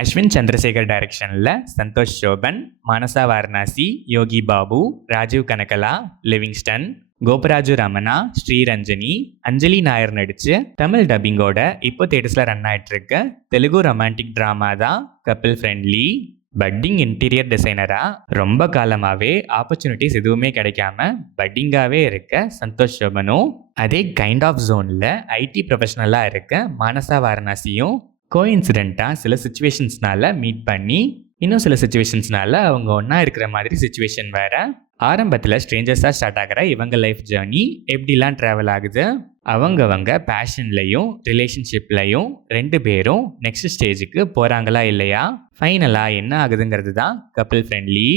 அஸ்வின் சந்திரசேகர் டைரக்ஷனில் சந்தோஷ் சோபன், மானசா வாரணாசி, யோகி பாபு, ராஜீவ் கனகலா, லிவிங்ஸ்டன், கோபராஜு ரமணா, ஸ்ரீரஞ்சனி, அஞ்சலி நாயர் நடிச்சு தமிழ் டப்பிங்கோட இப்போ தேட்டர்ஸில் ரன் ஆகிட்டு இருக்க தெலுங்கு ரொமான்டிக் ட்ராமா தான் கப்பிள் ஃப்ரெண்ட்லி. பட்டிங் இன்டீரியர் டிசைனராக ரொம்ப காலமாகவே ஆப்பர்ச்சுனிட்டிஸ் எதுவுமே கிடைக்காம பட்டிங்காகவே இருக்க சந்தோஷ் சோபனும், அதே கைண்ட் ஆஃப் ஜோனில் ஐடி ப்ரொஃபஷனலாக இருக்க மானசா வாரணாசியும் கோஇன்சிடெண்ட்டாக சில சுச்சுவேஷன்ஸ்னால மீட் பண்ணி, இன்னும் சில சுச்சுவேஷன்ஸ்னால அவங்க ஒன்றா இருக்கிற மாதிரி சுச்சுவேஷன் வேறு. ஆரம்பத்தில் ஸ்ட்ரேஞ்சர்ஸாக ஸ்டார்ட் ஆகிற இவங்க லைஃப் ஜேர்னி எப்படிலாம் ட்ராவல் ஆகுது, அவங்கவங்க பேஷன்லையும் ரிலேஷன்ஷிப்லையும் 2 பேரும் நெக்ஸ்ட் ஸ்டேஜுக்கு போகிறாங்களா இல்லையா, ஃபைனலாக என்ன ஆகுதுங்கிறது தான் கப்பிள் ஃப்ரெண்ட்லி.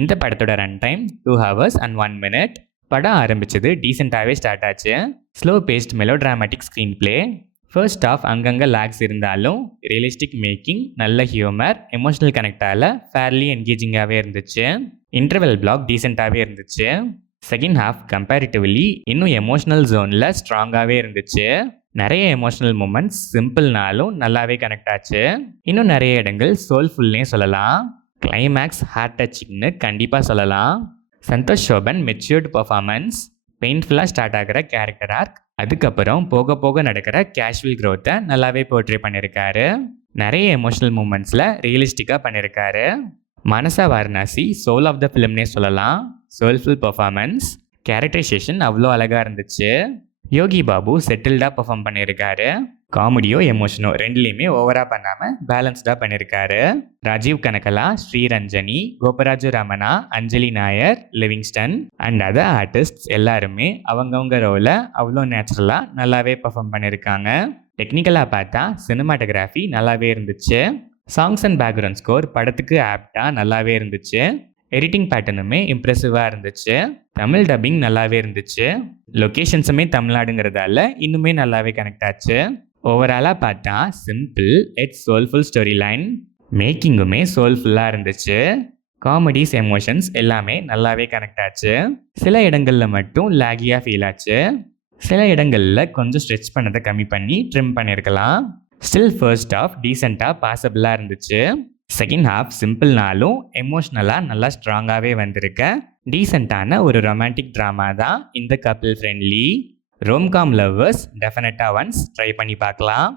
இந்த படத்தோட run time 2 hours and 1 minute. படம் ஆரம்பிச்சது டீசெண்டாகவே ஸ்டார்ட் ஆச்சு. Slow paced melodramatic screenplay. First half அங்கங்கே லேக்ஸ் இருந்தாலும் ரியலிஸ்டிக் மேக்கிங், நல்ல ஹியூமர், எமோஷனல் கனெக்டால் ஃபேர்லி என்கேஜிங்காகவே இருந்துச்சு. இன்டர்வெல் பிளாக் டீசெண்டாகவே இருந்துச்சு. செகண்ட் ஹாஃப் கம்பேரிட்டிவ்லி இன்னும் எமோஷனல் ஜோனில் ஸ்ட்ராங்காகவே இருந்துச்சு. நிறைய எமோஷனல் மூமெண்ட்ஸ் சிம்பிள்னாலும் நல்லாவே கனெக்ட் ஆச்சு. இன்னும் நிறைய இடங்கள் சோல்ஃபுல்னே சொல்லலாம். கிளைமேக்ஸ் ஹார்ட் டச்சிங்னு கண்டிப்பாக சொல்லலாம். சந்தோஷ் சோபன் மெச்சூர்டு பர்ஃபார்மன்ஸ், பெயின்ஃபுல்லாக ஸ்டார்ட் ஆகிற கேரக்டர் ஆர்க், அதுக்கப்புறம் போக போக நடக்கிற கேஷுவல் க்ரோத்தை நல்லாவே போர்ட்ரே பண்ணியிருக்காரு. நிறைய எமோஷனல் மூமெண்ட்ஸில் ரியலிஸ்டிக்காக பண்ணியிருக்காரு. Manasa Varanasi soul of the ஃபிலிம்னே சொல்லலாம். சோல்ஃபுல் பர்ஃபார்மன்ஸ், கேரக்டரைசேஷன் அவ்வளோ அழகாக இருந்துச்சு. யோகி பாபு செட்டில்டாக பர்ஃபார்ம் பண்ணியிருக்காரு. காமெடியோ எமோஷனோ ரெண்டுலேயுமே ஓவராக பண்ணாமல் பேலன்ஸ்டாக பண்ணியிருக்காரு. Rajeev Kanakala, Sriranjani, Gopparaju Ramana, Anjali Nair, Livingston and other artists எல்லாருமே அவங்கவுங்க ரோலை அவ்வளோ நேச்சுரலாக நல்லாவே பர்ஃபார்ம் பண்ணியிருக்காங்க. டெக்னிக்கலாக பார்த்தா சினிமாட்டோகிராஃபி நல்லாவே இருந்துச்சு. சாங்ஸ் அண்ட் பேக்ரவுண்ட் ஸ்கோர் படத்துக்கு ஆப்டாக நல்லாவே இருந்துச்சு. எடிட்டிங் பேட்டர்னுமே இம்ப்ரெசிவாக இருந்துச்சு. தமிழ் டப்பிங் நல்லாவே இருந்துச்சு. லொக்கேஷன்ஸுமே தமிழ்நாடுங்கிறதால இன்னுமே நல்லாவே கனெக்ட் ஆச்சு. ஓவராலாக பார்த்தா சிம்பிள் எட் சோல்ஃபுல் ஸ்டோரி லைன், மேக்கிங்குமே சோல்ஃபுல்லாக இருந்துச்சு. காமெடிஸ், எமோஷன்ஸ் எல்லாமே நல்லாவே கனெக்ட் ஆச்சு. சில இடங்களில் மட்டும் லேகியாக ஃபீல் ஆச்சு. சில இடங்களில் கொஞ்சம் ஸ்ட்ரெச் பண்ணதை கம்மி பண்ணி ட்ரிம் பண்ணியிருக்கலாம். ஸ்டில் ஃபர்ஸ்ட் ஆஃப் டீசெண்டாக பாசபிளாக இருந்துச்சு. செகண்ட் ஹாஃப் சிம்பிள்னாலும் எமோஷ்னலாக நல்லா ஸ்ட்ராங்காகவே வந்திருக்க டீசெண்டான ஒரு ரொமான்டிக் ட்ராமா தான் இந்த கப்பிள் ஃப்ரெண்ட்லி. ரோம்காம் லவ்வர்ஸ் டெஃபினட்டாக ஒன்ஸ் ட்ரை பண்ணி பார்க்கலாம்.